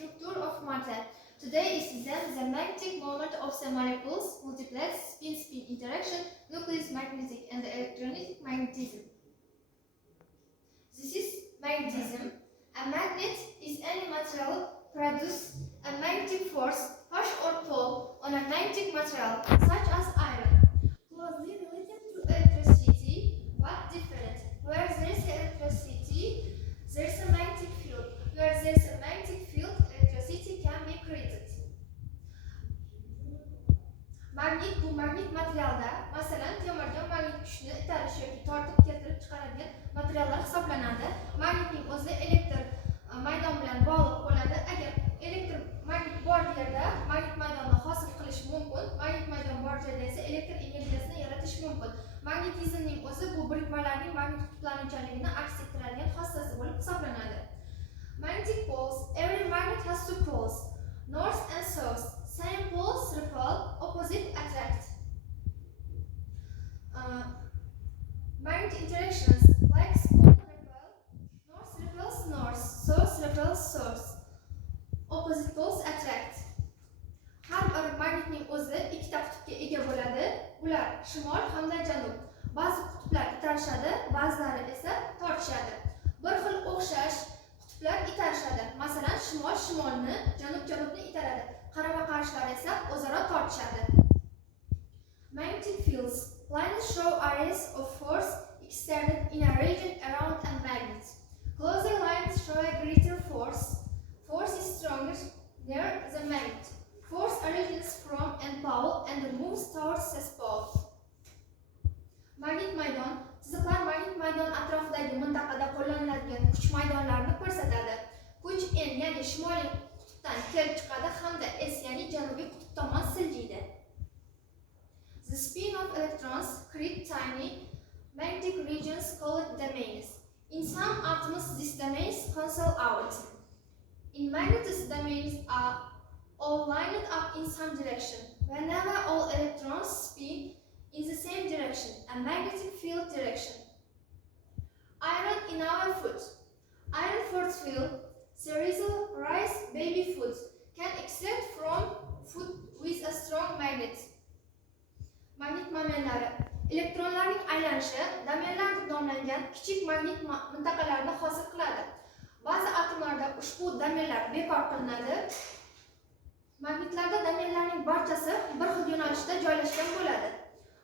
structure of matter. Today is the magnetic moment of the molecules, multiplex, spin-spin interaction, nucleus magnetic and electronic magnetism. This is magnetism. A magnet is any material produce a magnetic force, push or pull on a magnetic material such as iron. Closely related to electricity, but different. Where there is electricity, there is a magnetic field. Where there is a magnetic field, electricity can be created. Magnit bu magnit materialda, masalan, temirga magnit kuchni itarish yoki tortib keltirib chiqaradigan materiallar hisoblanadi. Magnitning o'zi elektr maydon bilan bog'liq bo'ladi. Agar elektr magnit bor yerda magnit maydonni hosil qilish mumkin, magnit maydon bor joyda esa elektr energiyasini yaratish mumkin. Magnetizmning o'zi bu birikmalarning magnit qutblanuvchanligini aks ettiradigan xossasi bo'lib hisoblanadi. Magnetic poles. Every magnet has two poles, north and south. Same poles repel, opposite attract. Magnet interactions like pole repel, north repels north, south repels south. Opposite poles attract. Har bir magnitning o'zi ikkita qutbga ega bo'ladi. Ular shimol hamda janub. Ba'zi qutblar itarishadi, ba'zilari esa tortishadi. Bir xil o'xshash qutblar itarishadi. Masalan, shimol shimolni, janub janubni itaradi. Qarama-qarshilar esa o'zaro tortishadi. Magnetic fields. Lines show areas of force extended in a region around a magnet. Closer lines show a greater force. Force is stronger near the magnet. Force originates from end pole and moves towards the pole. Magnit maydon. Chiziqlar magnit maydon atrofidagi mintaqada qo'llaniladigan kuch maydonlarini ko'rsatadi. Kuch N, ya'ni shimoliy qutbdan kelib chiqadi hamda S, ya'ni janubiy qutb tomon siljiydi. The spin of electrons create tiny magnetic regions called domains. In some atoms, these domains cancel out. In magnet's domains are all lined up in some direction. Whenever all electrons spin in the same direction, a magnetic field direction. Iron in our foot. Iron force field, cerebral rice baby foot, can extract from foot with a strong magnet. Magnit momentlar. Elektronlarning aylanishi domenlar deb nomlangan kichik magnit mintaqalarni hosil qiladi. Ba'zi atomlarda ushbu domenlar bekor qilinadi. Magnitlarda domenlarning barchasi bir xil yo'nalishda joylashgan bo'ladi.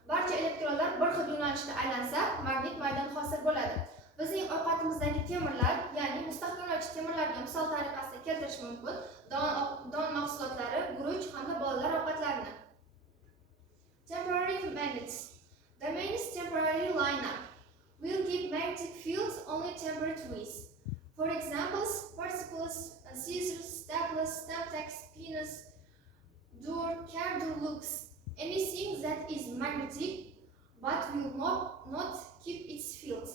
Barcha elektronlar bir xil yo'nalishda aylansa, magnit maydon hosil bo'ladi. Bizning ovqatimizdagi temirlar, ya'ni mustahkamlovchi temirlarga misol tariqasida keltirish mumkin. Don mahsulotlari, guruch hamda bolalar ovqatlarini. Temporary magnets. Domains temporarily line up. Will give magnetic fields only temporary twists. For examples, particles, scissors, staplers, stamp-tax, penis, door, car door looks. Anything that is magnetic but will not keep its field.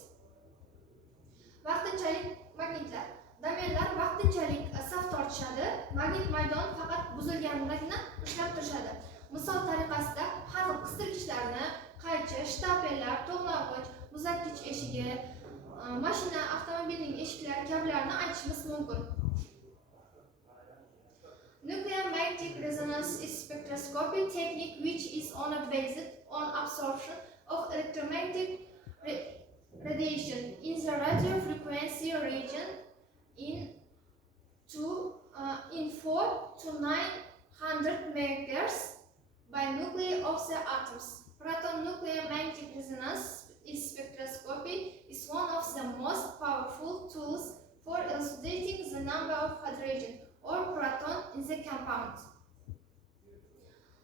Vaqtinchalik magnitlar. Domenlar vaqtinchalik saf tortishadi. Magnit maydon faqat buzilganidagina ishlab turishadi. Misol tariqasida har xil qistirgichlarni, qaychi, shtapellar, to'g'nog'ich, muzlatgich eshigi, mashina, avtomobilning eshiklari kabilarni aytishimiz mumkin. Nuclear magnetic resonance is spectroscopy technique which is based on absorption of electromagnetic radiation in the radio frequency region in 4 to 900 MHz by nuclei of the atoms. Proton nuclear magnetic resonance spectroscopy is one of the most powerful tools for elucidating the number of hydrogen or proton in the compound.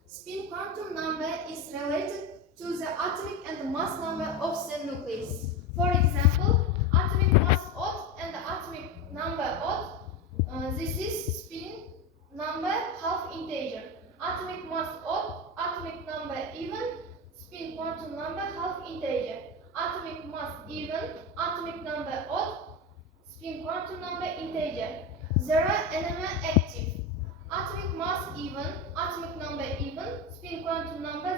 Spin quantum number is related to the atomic and mass number of the nucleus. For example, atomic mass odd and the atomic number odd. This is spin number half integer. Atomic mass odd, atomic number even, spin quantum number half integer. Atomic mass even, atomic number odd, spin quantum number integer. 0 NMR active. Atomic mass even, atomic number even, spin quantum number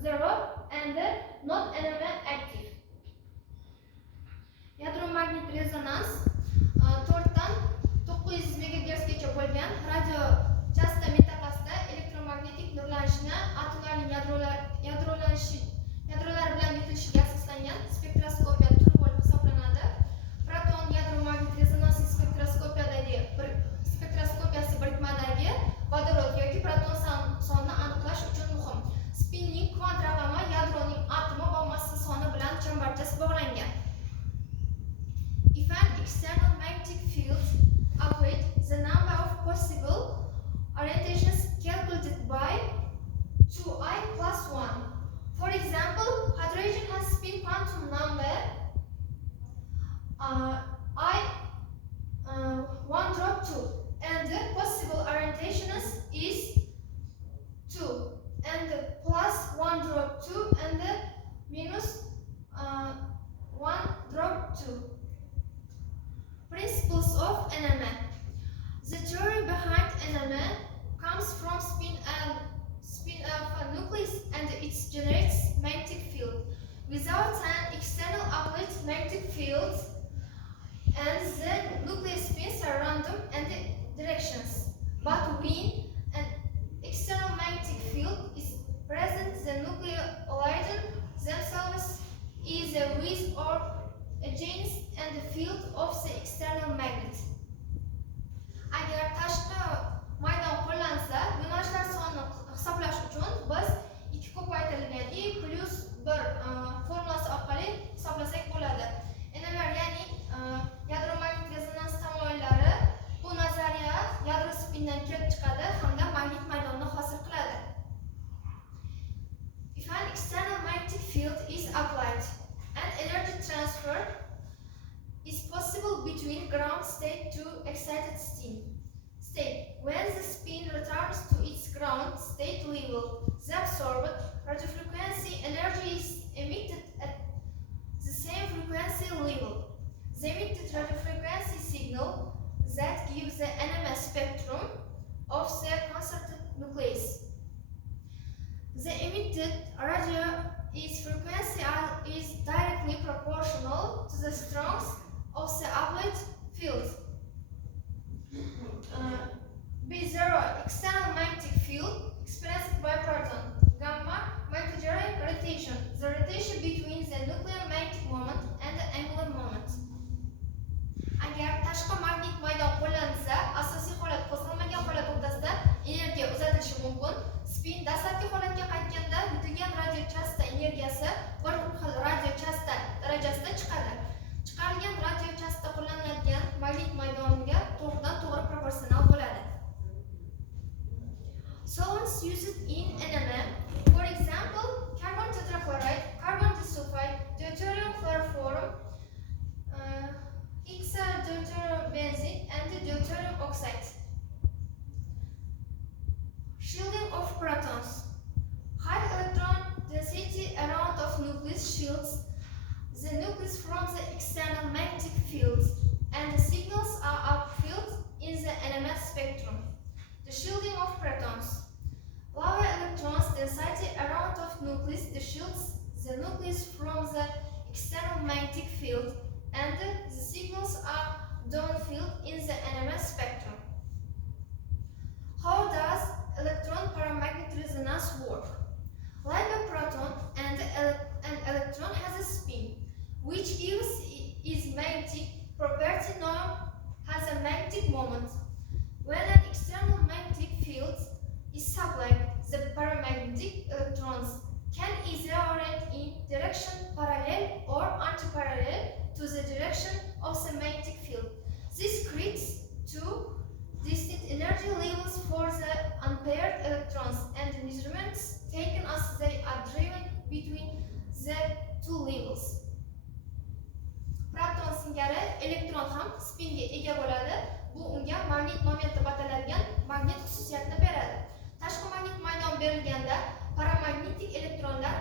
0 and not NMR active. Yadro magnit rezonans 4 dan 900 MHz gacha bo'lgan orientation is calculated by 2i plus 1. For example, hydrogen has spin quantum number I 1 drop 2, and the possible orientation is 2, and the plus 1 drop 2, and the minus 1 drop 2. Principles of NMA. The theory behind NMA comes from spin of a nucleus, and it generates magnetic field. Without an external outlet magnetic field, and the nucleus spins are random and directions. But when an external magnetic field is present, the nucleoids themselves is with or against and the field of the external magnet. Agar tashqi maydon qo'llansa, yo'nalishlar sonini hisoblash uchun biz 2 ko'paytirilgan i plus 1 formulasi orqali hisoblasak bo'ladi. NMR ya'ni yadro magnit rezonans tamoyillari bu nazariya yadro spindan kelib chiqadi hamda magnit maydonni hosil qiladi. If an external magnetic field is applied, an energy transfer is possible between ground state to excited state. When the spin returns to its ground state level, the absorbed radiofrequency energy is emitted at the same frequency level. The emitted radiofrequency signal that gives the NMS spectrum of the concerted nucleus. The emitted radio frequency is directly proportional to the strength of the outlet field. B0 external magnetic field expressed by proton. Gamma magnetary rotation, the rotation between the nuclear magnetic moment and the angular moment. Agar tashqi magnit maydon qo'llansa, asosiy holat qo'zg'almagan holat o'rtasida energiya uzatilishi mumkin. Spin dastlabki holatga qaytganda yutilgan radiochasta energiyasi bir xil radiochasta darajasida chiqadi. Chiqarilgan radiochasta qo'llaniladigan magnit maydoniga to'g'ridan-to'g'ri proporsional bo'ladi. Solvents used in NMA, for example, carbon tetrachloride, carbon disulfide, deuterium chloroform, hexadeuterobenzene, and deuterium oxide. Shielding of protons. High electron density around of nucleus shields the nucleus from the external magnetic fields, and the signals are upfield in the NMS spectrum. The shielding of protons. Lower electrons density around of nucleus shields the nucleus from the external magnetic field, and the signals are downfield in the NMS spectrum. How does electron paramagnetic resonance work? Like a proton, and an electron has a spin, which gives its magnetic property known as a magnetic moment. When an external magnetic field is supplied, the paramagnetic electrons can either orient in direction parallel or antiparallel to the direction of the magnetic field. This creates two distinct energy levels for the unpaired electrons, and measurements taken as they are driven between the two levels. Proton singari elektron ham spinga ega bo'ladi. Bu unga magnit moment deb ataladigan magnit xususiyatini beradi. Tashqi magnit maydon berilganda paramagnetik elektronlar